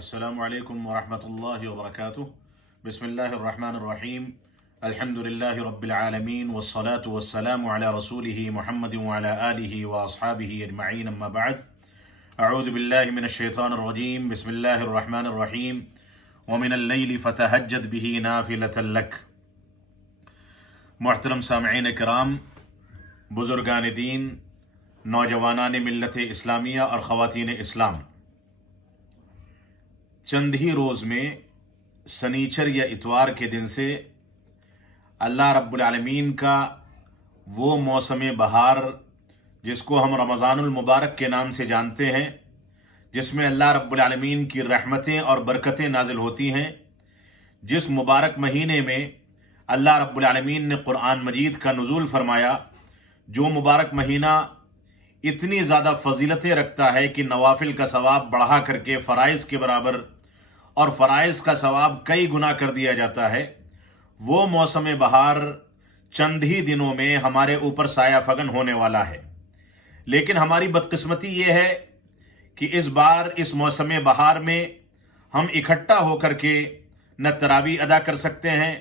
السلام علیکم ورحمۃ اللہ وبرکاتہ۔ بسم اللہ الرحمن الرحیم۔ الحمد للہ رب العالمین والصلاة والسلام علی رسولہ محمد وعلی آلہ واصحابہ اجمعین، اما بعد۔ اعوذ باللہ من الشیطان الرجیم، بسم اللہ الرحمن الرحیم۔ ومن اللیل فتہجد بہ نافلۃ لک۔ محترم سامعین کرام، بزرگان دین، نوجوانان ملت اسلامیہ اور خواتین اسلام، چند ہی روز میں سنیچر یا اتوار کے دن سے اللہ رب العالمین کا وہ موسم بہار جس کو ہم رمضان المبارک کے نام سے جانتے ہیں، جس میں اللہ رب العالمین کی رحمتیں اور برکتیں نازل ہوتی ہیں، جس مبارک مہینے میں اللہ رب العالمین نے قرآن مجید کا نزول فرمایا، جو مبارک مہینہ اتنی زیادہ فضیلتیں رکھتا ہے کہ نوافل کا ثواب بڑھا کر کے فرائض کے برابر اور فرائض کا ثواب کئی گنا کر دیا جاتا ہے، وہ موسم بہار چند ہی دنوں میں ہمارے اوپر سایہ فگن ہونے والا ہے۔ لیکن ہماری بدقسمتی یہ ہے کہ اس بار اس موسم بہار میں ہم اکٹھا ہو کر کے نہ تراویح ادا کر سکتے ہیں،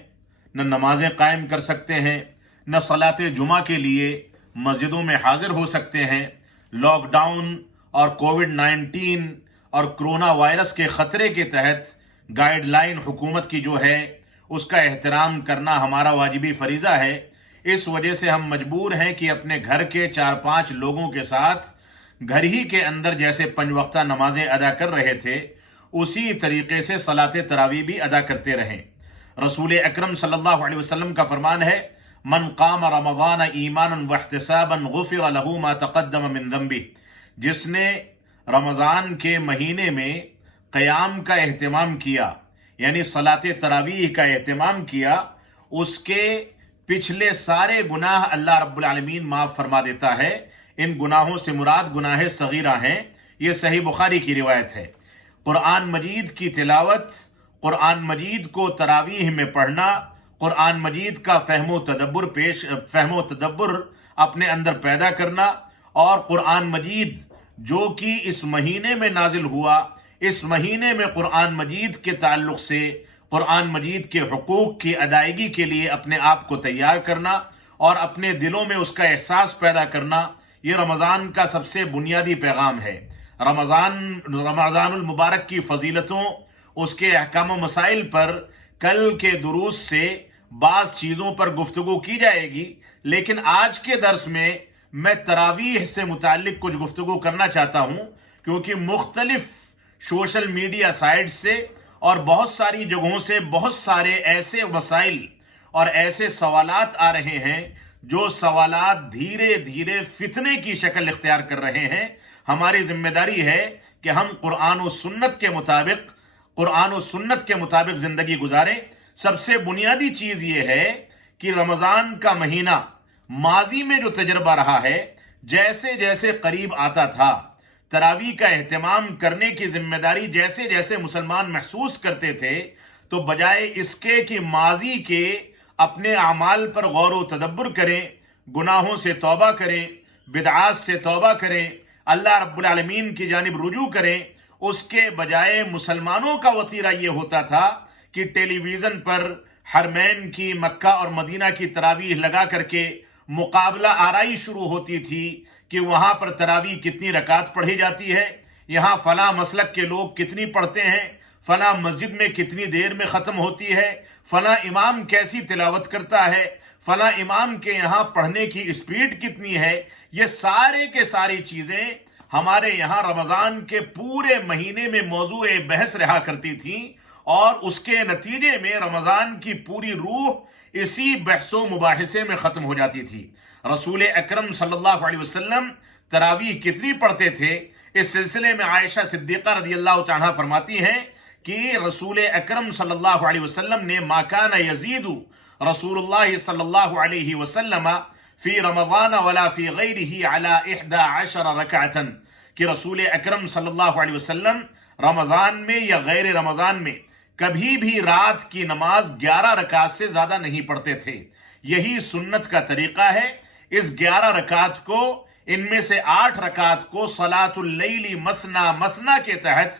نہ نمازیں قائم کر سکتے ہیں، نہ صلاۃ جمعہ کے لیے مسجدوں میں حاضر ہو سکتے ہیں۔ لاک ڈاؤن اور کووڈ-19 اور کرونا وائرس کے خطرے کے تحت گائیڈ لائن حکومت کی جو ہے اس کا احترام کرنا ہمارا واجبی فریضہ ہے۔ اس وجہ سے ہم مجبور ہیں کہ اپنے گھر کے 4-5 لوگوں کے ساتھ گھر ہی کے اندر جیسے 5 وقتہ نمازیں ادا کر رہے تھے، اسی طریقے سے صلاۃ تراویح بھی ادا کرتے رہیں۔ رسول اکرم صلی اللہ علیہ وسلم کا فرمان ہے، من قام رمضان ایمانا واحتسابا غفر له ما تقدم من ذنبه۔ جس نے رمضان کے مہینے میں قیام کا اہتمام کیا، یعنی صلاۃ تراویح کا اہتمام کیا، اس کے پچھلے سارے گناہ اللہ رب العالمین معاف فرما دیتا ہے۔ ان گناہوں سے مراد گناہ صغیرہ ہیں۔ یہ صحیح بخاری کی روایت ہے۔ قرآن مجید کی تلاوت، قرآن مجید کو تراویح میں پڑھنا، قرآن مجید کا فہم و تدبر اپنے اندر پیدا کرنا، اور قرآن مجید جو کہ اس مہینے میں نازل ہوا، اس مہینے میں قرآن مجید کے تعلق سے قرآن مجید کے حقوق کی ادائیگی کے لیے اپنے آپ کو تیار کرنا اور اپنے دلوں میں اس کا احساس پیدا کرنا، یہ رمضان کا سب سے بنیادی پیغام ہے۔ رمضان المبارک کی فضیلتوں، اس کے احکام و مسائل پر کل کے دروس سے بعض چیزوں پر گفتگو کی جائے گی، لیکن آج کے درس میں میں تراویح سے متعلق کچھ گفتگو کرنا چاہتا ہوں، کیونکہ مختلف سوشل میڈیا سائٹ سے اور بہت ساری جگہوں سے بہت سارے ایسے مسائل اور ایسے سوالات آ رہے ہیں، جو سوالات دھیرے دھیرے فتنے کی شکل اختیار کر رہے ہیں۔ ہماری ذمہ داری ہے کہ ہم قرآن و سنت کے مطابق زندگی گزاریں۔ سب سے بنیادی چیز یہ ہے کہ رمضان کا مہینہ ماضی میں جو تجربہ رہا ہے، جیسے جیسے قریب آتا تھا، تراویح کا اہتمام کرنے کی ذمہ داری جیسے جیسے مسلمان محسوس کرتے تھے، تو بجائے اس کے کہ ماضی کے اپنے اعمال پر غور و تدبر کریں، گناہوں سے توبہ کریں، بدعات سے توبہ کریں، اللہ رب العالمین کی جانب رجوع کریں، اس کے بجائے مسلمانوں کا وتیرہ یہ ہوتا تھا کہ ٹیلی ویژن پر حرمین کی، مکہ اور مدینہ کی تراویح لگا کر کے مقابلہ آرائی شروع ہوتی تھی کہ وہاں پر تراویح کتنی رکعت پڑھی جاتی ہے، یہاں فلاں مسلک کے لوگ کتنی پڑھتے ہیں، فلاں مسجد میں کتنی دیر میں ختم ہوتی ہے، فلاں امام کیسی تلاوت کرتا ہے، فلاں امام کے یہاں پڑھنے کی اسپیڈ کتنی ہے۔ یہ سارے کے ساری چیزیں ہمارے یہاں رمضان کے پورے مہینے میں موضوع بحث رہا کرتی تھیں، اور اس کے نتیجے میں رمضان کی پوری روح اسی بحث و مباحثے میں ختم ہو جاتی تھی۔ رسول اکرم صلی اللہ علیہ وسلم تراویح کتنی پڑھتے تھے، اس سلسلے میں عائشہ صدیقہ رضی اللہ عنہا فرماتی ہیں کہ رسول اکرم صلی اللہ علیہ وسلم نے ما کان یزید رسول اللہ صلی اللہ علیہ وسلم فی رمضان ولا فی غیرہ علی 11 رکعتا، کہ رسول اکرم صلی اللہ علیہ وسلم رمضان میں یا غیر رمضان میں کبھی بھی رات کی نماز 11 رکعت سے زیادہ نہیں پڑھتے تھے۔ یہی سنت کا طریقہ ہے۔ اس 11 رکعت کو، ان میں سے 8 رکعت کو صلاۃ اللیل مثنا مثنا کے تحت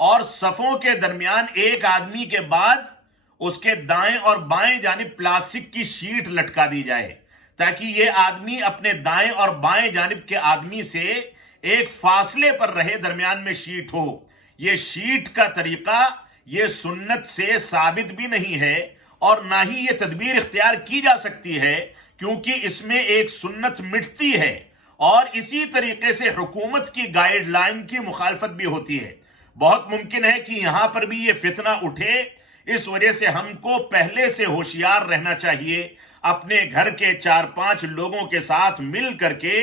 اور صفوں کے درمیان ایک آدمی کے بعد اس کے دائیں اور بائیں جانب پلاسٹک کی شیٹ لٹکا دی جائے تاکہ یہ آدمی اپنے دائیں اور بائیں جانب کے آدمی سے ایک فاصلے پر رہے، درمیان میں شیٹ ہو۔ یہ شیٹ کا طریقہ یہ سنت سے ثابت بھی نہیں ہے اور نہ ہی یہ تدبیر اختیار کی جا سکتی ہے، کیونکہ اس میں ایک سنت مٹتی ہے اور اسی طریقے سے حکومت کی گائیڈ لائن کی مخالفت بھی ہوتی ہے۔ بہت ممکن ہے کہ یہاں پر بھی یہ فتنہ اٹھے، اس وجہ سے ہم کو پہلے سے ہوشیار رہنا چاہیے، اپنے گھر کے 4-5 لوگوں کے ساتھ مل کر کے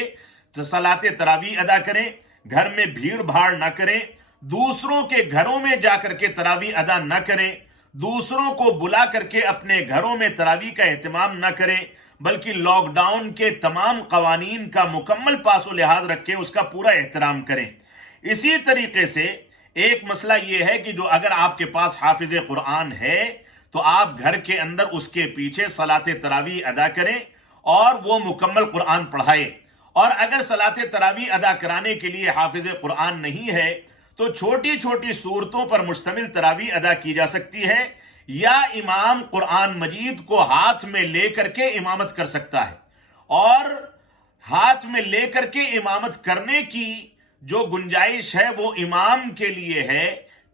صلاۃ تراویح ادا کریں، گھر میں بھیڑ بھاڑ نہ کریں، دوسروں کے گھروں میں جا کر کے تراویح ادا نہ کریں، دوسروں کو بلا کر کے اپنے گھروں میں تراویح کا اہتمام نہ کریں، بلکہ لاک ڈاؤن کے تمام قوانین کا مکمل پاس و لحاظ رکھیں، اس کا پورا احترام کریں۔ اسی طریقے سے ایک مسئلہ یہ ہے کہ جو اگر آپ کے پاس حافظ قرآن ہے تو آپ گھر کے اندر اس کے پیچھے صلاۃ تراویح ادا کریں اور وہ مکمل قرآن پڑھائے، اور اگر صلاۃ تراویح ادا کرانے کے لیے حافظ قرآن نہیں ہے تو چھوٹی چھوٹی صورتوں پر مشتمل تراویح ادا کی جا سکتی ہے، یا امام قرآن مجید کو ہاتھ میں لے کر کے امامت کر سکتا ہے، اور ہاتھ میں لے کر کے امامت کرنے کی جو گنجائش ہے وہ امام کے لیے ہے،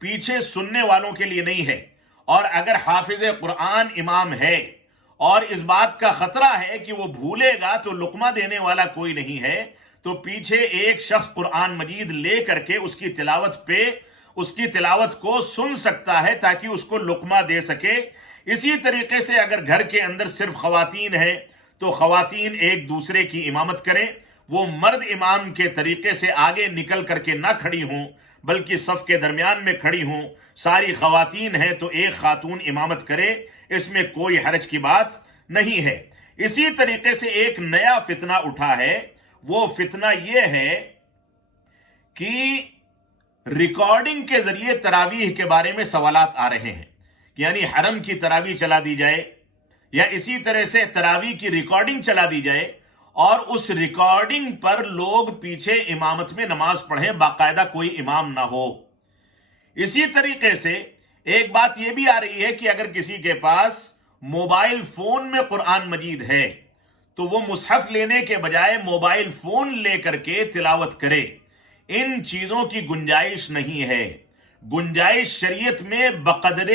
پیچھے سننے والوں کے لیے نہیں ہے۔ اور اگر حافظ قرآن امام ہے اور اس بات کا خطرہ ہے کہ وہ بھولے گا تو لقمہ دینے والا کوئی نہیں ہے، تو پیچھے ایک شخص قرآن مجید لے کر کے اس کی تلاوت کو سن سکتا ہے تاکہ اس کو لقمہ دے سکے۔ اسی طریقے سے اگر گھر کے اندر صرف خواتین ہیں تو خواتین ایک دوسرے کی امامت کریں، وہ مرد امام کے طریقے سے آگے نکل کر کے نہ کھڑی ہوں بلکہ صف کے درمیان میں کھڑی ہوں۔ ساری خواتین ہیں تو ایک خاتون امامت کرے، اس میں کوئی حرج کی بات نہیں ہے۔ اسی طریقے سے ایک نیا فتنہ اٹھا ہے، وہ فتنہ یہ ہے کہ ریکارڈنگ کے ذریعے تراویح کے بارے میں سوالات آ رہے ہیں، یعنی حرم کی تراویح چلا دی جائے یا اسی طرح سے تراویح کی ریکارڈنگ چلا دی جائے اور اس ریکارڈنگ پر لوگ پیچھے امامت میں نماز پڑھیں، باقاعدہ کوئی امام نہ ہو۔ اسی طریقے سے ایک بات یہ بھی آ رہی ہے کہ اگر کسی کے پاس موبائل فون میں قرآن مجید ہے تو وہ مصحف لینے کے بجائے موبائل فون لے کر کے تلاوت کرے۔ ان چیزوں کی گنجائش نہیں ہے۔ گنجائش شریعت میں بقدر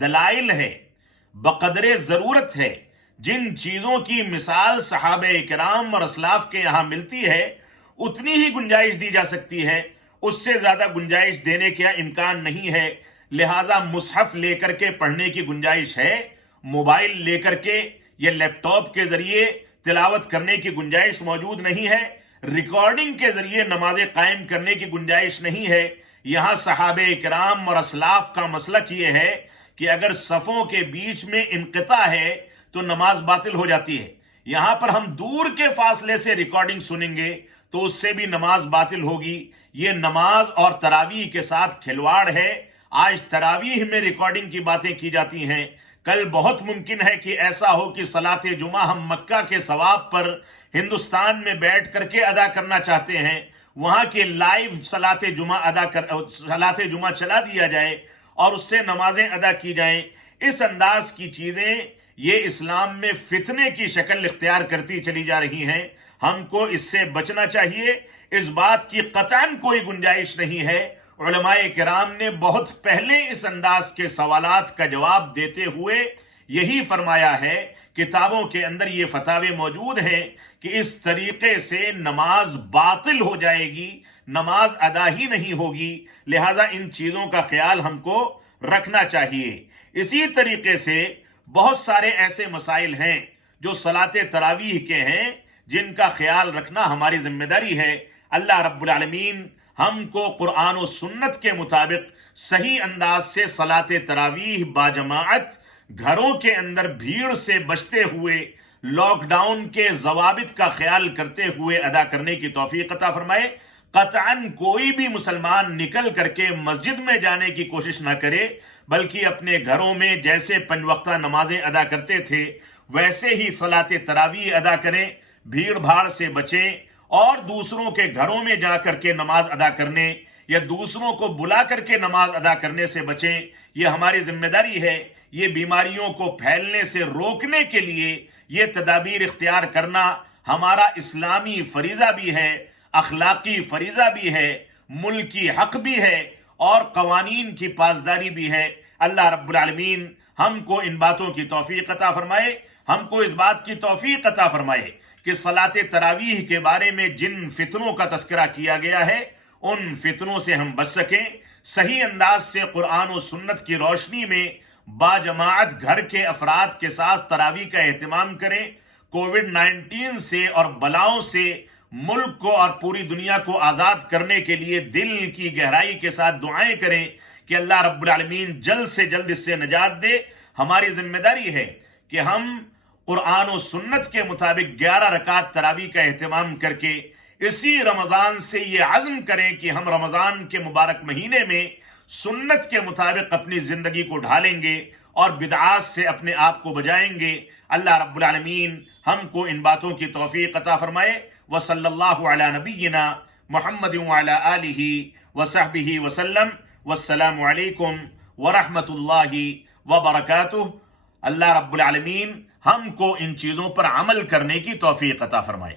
دلائل ہے، بقدر ضرورت ہے۔ جن چیزوں کی مثال صحابہ کرام اور اسلاف کے یہاں ملتی ہے اتنی ہی گنجائش دی جا سکتی ہے، اس سے زیادہ گنجائش دینے کا امکان نہیں ہے۔ لہٰذا مصحف لے کر کے پڑھنے کی گنجائش ہے، موبائل لے کر کے یا لیپ ٹاپ کے ذریعے تلاوت کرنے کی گنجائش موجود نہیں ہے، ریکارڈنگ کے ذریعے نمازیں قائم کرنے کی گنجائش نہیں ہے۔ یہاں صحابہ کرام اور اسلاف کا مسلک یہ ہے کہ اگر صفوں کے بیچ میں انقطاع ہے تو نماز باطل ہو جاتی ہے۔ یہاں پر ہم دور کے فاصلے سے ریکارڈنگ سنیں گے تو اس سے بھی نماز باطل ہوگی۔ یہ نماز اور تراویح کے ساتھ کھلواڑ ہے۔ آج تراویح میں ریکارڈنگ کی باتیں کی جاتی ہیں، کل بہت ممکن ہے کہ ایسا ہو کہ صلاۃ جمعہ ہم مکہ کے ثواب پر ہندوستان میں بیٹھ کر کے ادا کرنا چاہتے ہیں، وہاں کے لائیو صلاۃ جمعہ چلا دیا جائے اور اس سے نمازیں ادا کی جائیں۔ اس انداز کی چیزیں یہ اسلام میں فتنے کی شکل اختیار کرتی چلی جا رہی ہیں۔ ہم کو اس سے بچنا چاہیے۔ اس بات کی قطعاً کوئی گنجائش نہیں ہے۔ علماء کرام نے بہت پہلے اس انداز کے سوالات کا جواب دیتے ہوئے یہی فرمایا ہے، کتابوں کے اندر یہ فتاوے موجود ہیں کہ اس طریقے سے نماز باطل ہو جائے گی، نماز ادا ہی نہیں ہوگی۔ لہٰذا ان چیزوں کا خیال ہم کو رکھنا چاہیے۔ اسی طریقے سے بہت سارے ایسے مسائل ہیں جو صلاۃ تراویح کے ہیں جن کا خیال رکھنا ہماری ذمہ داری ہے۔ اللہ رب العالمین ہم کو قرآن و سنت کے مطابق صحیح انداز سے صلاۃ تراویح باجماعت گھروں کے اندر بھیڑ سے بچتے ہوئے، لاک ڈاؤن کے ضوابط کا خیال کرتے ہوئے ادا کرنے کی توفیق عطا فرمائے۔ قطعاً کوئی بھی مسلمان نکل کر کے مسجد میں جانے کی کوشش نہ کرے، بلکہ اپنے گھروں میں جیسے 5 وقتہ نمازیں ادا کرتے تھے ویسے ہی صلاۃ تراویح ادا کریں، بھیڑ بھاڑ سے بچیں اور دوسروں کے گھروں میں جا کر کے نماز ادا کرنے یا دوسروں کو بلا کر کے نماز ادا کرنے سے بچیں. یہ ہماری ذمہ داری ہے. یہ بیماریوں کو پھیلنے سے روکنے کے لیے یہ تدابیر اختیار کرنا ہمارا اسلامی فریضہ بھی ہے، اخلاقی فریضہ بھی ہے، ملکی حق بھی ہے اور قوانین کی پاسداری بھی ہے. اللہ رب العالمین ہم کو ان باتوں کی توفیق عطا فرمائے. ہم کو اس بات کی توفیق عطا فرمائے کہ صلاۃ تراویح کے بارے میں جن فتنوں کا تذکرہ کیا گیا ہے ان فتنوں سے ہم بچ سکیں. صحیح انداز سے قرآن و سنت کی روشنی میں باجماعت گھر کے افراد کے ساتھ تراویح کا اہتمام کریں. کووڈ-19 سے اور بلاؤں سے ملک کو اور پوری دنیا کو آزاد کرنے کے لیے دل کی گہرائی کے ساتھ دعائیں کریں کہ اللہ رب العالمین جلد سے جلد اس سے نجات دے. ہماری ذمہ داری ہے کہ ہم قرآن و سنت کے مطابق 11 رکعت تراویح کا اہتمام کر کے اسی رمضان سے یہ عزم کریں کہ ہم رمضان کے مبارک مہینے میں سنت کے مطابق اپنی زندگی کو ڈھالیں گے اور بدعات سے اپنے آپ کو بجائیں گے. اللہ رب العالمین ہم کو ان باتوں کی توفیق عطا فرمائے. وصلی اللہ علی نبینا محمد وعلی آلہ وصحبہ وسلم. والسلام علیکم ورحمۃ اللہ وبرکاتہ. اللہ رب العالمین ہم کو ان چیزوں پر عمل کرنے کی توفیق عطا فرمائے.